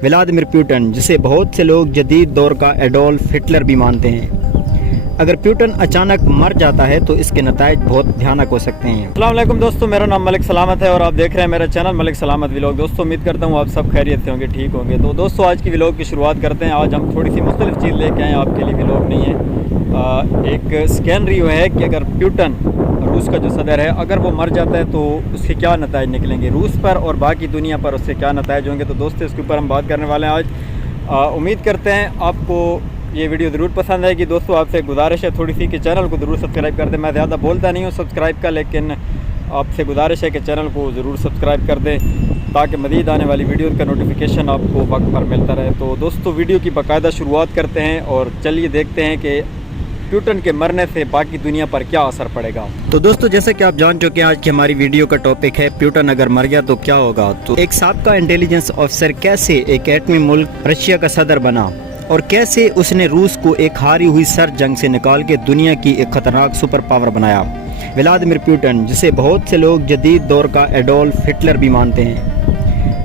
Vladimir Putin, जिसे बहुत से लोग जदीद दौर का एडोल्फ हिटलर भी मानते हैं। अगर पुतिन अचानक मर जाता है तो इसके नताइज बहुत भयानक हो सकते हैं। अस्सलाम वालेकुम दोस्तों, मेरा नाम मलिक सलामत है और आप देख रहे हैं मेरा चैनल मलिक सलामत व्लॉग। दोस्तों उम्मीद करता हूँ आप सब खैरियत से होंगे, ठीक होंगे। तो दोस्तों आज की व्लॉग की शुरुआत करते हैं। आज हम थोड़ी सी मुख्तलिफ चीज़ लेके आए, आपके लिए व्लॉग नहीं है। एक स्कैन रिव्यू है कि अगर पुतिन रूस का जो सदर है अगर वो मर जाता है तो उसके क्या नताइज निकलेंगे रूस पर और बाकी दुनिया पर, उससे क्या नताइज होंगे। तो दोस्तों इसके ऊपर हम बात करने वाले हैं आज। उम्मीद करते हैं आपको ये वीडियो ज़रूर पसंद आएगी। दोस्तों आपसे गुजारिश है थोड़ी सी कि चैनल को ज़रूर सब्सक्राइब कर दें। मैं ज़्यादा बोलता नहीं हूँ सब्सक्राइब का, लेकिन आपसे गुजारिश है कि चैनल को ज़रूर सब्सक्राइब कर दें ताकि मज़ीद आने वाली वीडियो का नोटिफिकेशन आपको वक्त पर मिलता रहे। तो दोस्तों वीडियो की बाकायदा शुरुआत करते हैं और चलिए देखते हैं कि पुतिन के मरने से बाकी दुनिया पर क्या असर पड़ेगा। तो दोस्तों जैसे कि आप जान चुके हैं आज की हमारी वीडियो का टॉपिक है पुतिन अगर मर गया तो क्या होगा। तो एक साबका इंटेलिजेंस ऑफिसर कैसे एक एटमी मुल्क रशिया का सदर बना और कैसे उसने रूस को एक हारी हुई सर्द जंग से निकाल के दुनिया की एक खतरनाक सुपर पावर बनाया। व्लादिमीर पुतिन, जिसे बहुत से लोग जदीद दौर का एडोल्फ हिटलर भी मानते हैं।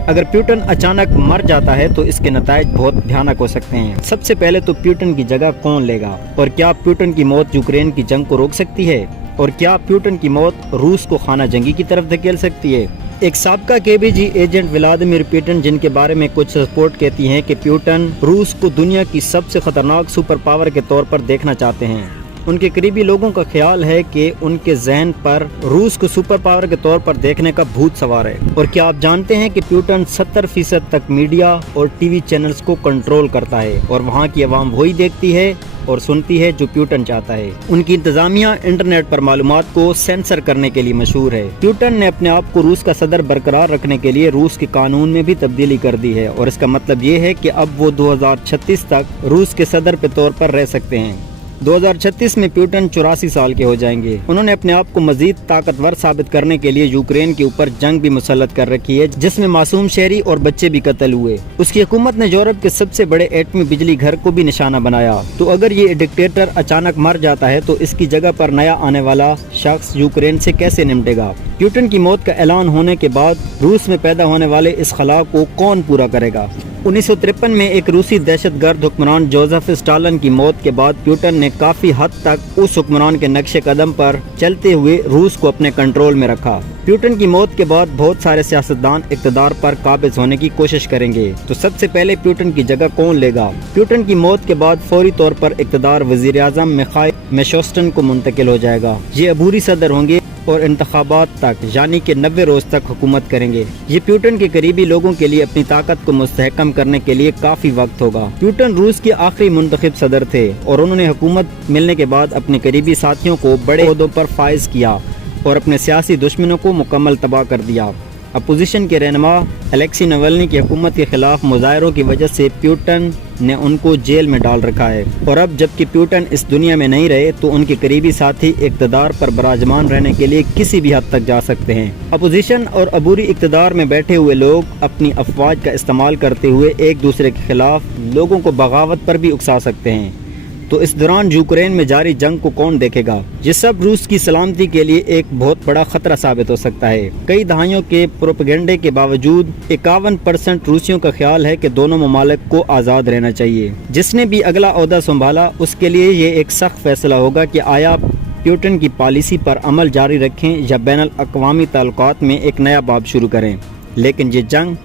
अगर पुतिन अचानक मर जाता है तो इसके नताइज बहुत भयानक हो सकते हैं। सबसे पहले तो पुतिन की जगह कौन लेगा और क्या पुतिन की मौत यूक्रेन की जंग को रोक सकती है और क्या पुतिन की मौत रूस को खाना जंगी की तरफ धकेल सकती है। एक साबका केबीजी एजेंट व्लादिमीर पुतिन, जिनके बारे में कुछ रिपोर्ट कहती हैं कि पुतिन रूस को दुनिया की सबसे खतरनाक सुपर पावर के तौर पर देखना चाहते हैं। उनके करीबी लोगों का ख्याल है कि उनके जहन पर रूस को सुपर पावर के तौर पर देखने का भूत सवार है। और क्या आप जानते हैं कि पुतिन 70% तक मीडिया और टीवी चैनल्स को कंट्रोल करता है और वहां की आवाम वही देखती है और सुनती है जो पुतिन चाहता है। उनकी इंतजामिया इंटरनेट पर मालूमात को सेंसर करने के लिए मशहूर है। पुतिन ने अपने आप को रूस का सदर बरकरार रखने के लिए रूस के कानून में भी तब्दीली कर दी है और इसका मतलब ये है कि अब वो 2036 तक रूस के सदर के तौर पर रह सकते हैं। 2036 में पुतिन 84 साल के हो जाएंगे। उन्होंने अपने आप को मजीद ताकतवर साबित करने के लिए यूक्रेन के ऊपर जंग भी मुसल्लत कर रखी है, जिसमें मासूम शहरी और बच्चे भी कत्ल हुए। उसकी हुकूमत ने यूरोप के सबसे बड़े एटमी बिजली घर को भी निशाना बनाया। तो अगर ये डिक्टेटर अचानक मर जाता है तो इसकी जगह पर नया आने वाला शख्स यूक्रेन से कैसे निपटेगा। पुतिन की मौत का ऐलान होने के बाद रूस में पैदा होने वाले इस खला को कौन पूरा करेगा। 1953 में एक रूसी दहशतगर्द हुक्मरान जोसेफ स्टालिन की मौत के बाद पुतिन ने काफी हद तक उस हुक्मरान के नक्शे कदम पर चलते हुए रूस को अपने कंट्रोल में रखा। पुतिन की मौत के बाद बहुत सारे सियासतदान इक़्तिदार पर काबिज होने की कोशिश करेंगे। तो सबसे पहले पुतिन की जगह कौन लेगा। पुतिन की मौत के बाद फौरी तौर पर इक़्तिदार वज़ीर आज़म मिखाइल मिशोस्टिन को मुंतकिल हो जाएगा। ये अबूरी सदर होंगे और इंतखाबात तक यानी कि 90 रोज तक हुकूमत करेंगे। ये पुतिन के करीबी लोगों के लिए अपनी ताकत को मुस्तहकम करने के लिए काफी वक्त होगा। पुतिन रूस के आखिरी मुंतखब सदर थे और उन्होंने हुकूमत मिलने के बाद अपने करीबी साथियों को बड़े ओहदों पर फाइज किया और अपने सियासी दुश्मनों को मुकम्मल तबाह कर दिया। अपोजिशन के रहनुमा अलेक्सी नवल्नी की हुकूमत के खिलाफ मुजाहरों की वजह से पुतिन ने उनको जेल में डाल रखा है और अब जबकि पुतिन इस दुनिया में नहीं रहे तो उनके करीबी साथी इक़्तिदार पर बराजमान रहने के लिए किसी भी हद तक जा सकते हैं। अपोजिशन और अबूरी इक़्तिदार में बैठे हुए लोग अपनी अफवाज का इस्तेमाल करते हुए एक दूसरे के खिलाफ लोगों को बगावत पर भी उकसा सकते हैं। तो इस दौरान यूक्रेन में जारी जंग को कौन देखेगा। ये सब रूस की सलामती के लिए एक बहुत बड़ा खतरा साबित हो सकता है। कई दहाइयों के प्रोपेगेंडे के बावजूद 51% रूसियों का ख्याल है कि दोनों ममालिक को आज़ाद रहना चाहिए। जिसने भी अगला ओहदा संभाला उसके लिए ये एक सख्त फैसला होगा कि आया पुतिन की पॉलिसी पर अमल जारी रखें या बैनुल अक़वामी ताल्लुकात में एक नया बाब शुरू करें। लेकिन ये जंग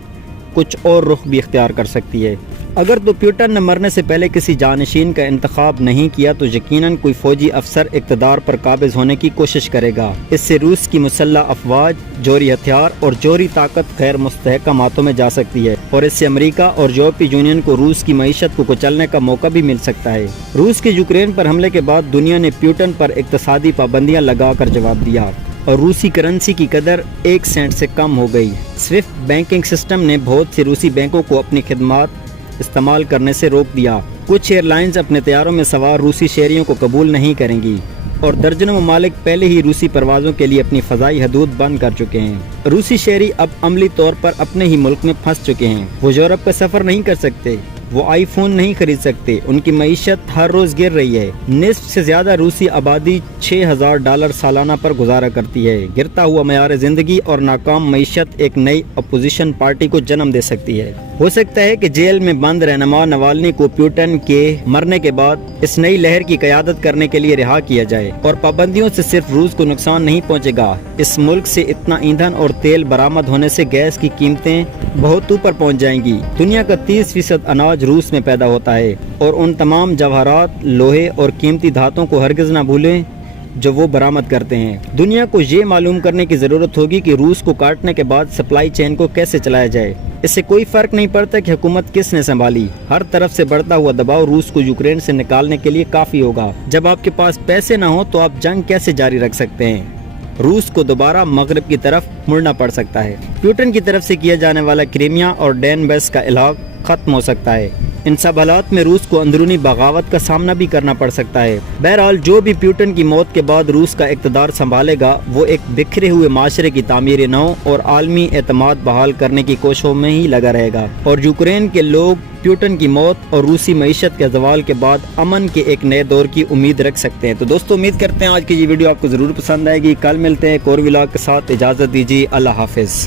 कुछ और रुख भी इख्तियार कर सकती है। अगर तो पुतिन ने मरने से पहले किसी जानशीन का इंतखाब नहीं किया तो यकीनन कोई फौजी अफसर इक़्तिदार पर काबिज होने की कोशिश करेगा। इससे रूस की मुसल्लह अफवाज, जोरी हथियार और जोरी ताकत गैर मुस्तहकम हाथों में जा सकती है और इससे अमेरिका और यूरोपीय यूनियन को रूस की मईशत को कुचलने का मौका भी मिल सकता है। रूस के यूक्रेन पर हमले के बाद दुनिया ने पुतिन पर इक़्तिसादी पाबंदियाँ लगा कर जवाब दिया और रूसी करेंसी की कदर 1 सेंट से कम हो गई। स्विफ्ट बैंकिंग सिस्टम ने बहुत से रूसी बैंकों को अपनी खिदमात इस्तेमाल करने से रोक दिया। कुछ एयरलाइंस अपने तैयारों में सवार रूसी शहरियों को कबूल नहीं करेंगी और दर्जनों ममालिक पहले ही रूसी परवाज़ों के लिए अपनी फ़ज़ाई हदूद बंद कर चुके हैं। रूसी शहरी अब अमली तौर पर अपने ही मुल्क में फंस चुके हैं। वो यूरोप का सफ़र नहीं कर सकते, वो आईफोन नहीं खरीद सकते, उनकी मईशत हर रोज़ गिर रही है। निस्फ से ज़्यादा रूसी आबादी $6000 सालाना पर गुजारा करती है। गिरता हुआ मयार ज़िंदगी और नाकाम मईशत एक नई अपोजिशन पार्टी को जन्म दे सकती है। हो सकता है कि जेल में बंद रहनुमा नवाल्नी को प्यूटन के मरने के बाद इस नई लहर की क़यादत करने के लिए रिहा किया जाए और पाबंदियों से सिर्फ रूस को नुकसान नहीं पहुंचेगा, इस मुल्क से इतना ईंधन और तेल बरामद होने से गैस की कीमतें बहुत ऊपर पहुंच जाएंगी। दुनिया का 30% अनाज रूस में पैदा होता है और उन तमाम जवाहरात, लोहे और कीमती धातुओं को हरगिज न भूलें जो वो बरामद करते हैं। दुनिया को ये मालूम करने की जरूरत होगी कि रूस को काटने के बाद सप्लाई चेन को कैसे चलाया जाए। इससे कोई फर्क नहीं पड़ता कि हुकूमत किसने संभाली, हर तरफ से बढ़ता हुआ दबाव रूस को यूक्रेन से निकालने के लिए काफी होगा। जब आपके पास पैसे न हो तो आप जंग कैसे जारी रख सकते हैं। रूस को दोबारा मगरब की तरफ मुड़ना पड़ सकता है। प्यूटन की तरफ से किया जाने वाला क्रीमिया और डोनबास का इलाका खत्म हो सकता है। इन सब हालात में रूस को अंदरूनी बगावत का सामना भी करना पड़ सकता है। बहरहाल जो भी प्यूटन की मौत के बाद रूस का इक़्तिदार संभालेगा वो एक बिखरे हुए माशरे की तामीर नौ और आलमी एतमाद बहाल करने की कोशिशों में ही लगा रहेगा और यूक्रेन के लोग प्यूटन की मौत और रूसी मईशत के ज़वाल के बाद अमन के एक नए दौर की उम्मीद रख सकते हैं। तो दोस्तों उम्मीद करते हैं आज की ये वीडियो आपको ज़रूर पसंद आएगी। कल मिलते हैं एक और व्लॉग के साथ। इजाज़त दीजिए। अल्लाह हाफिज़।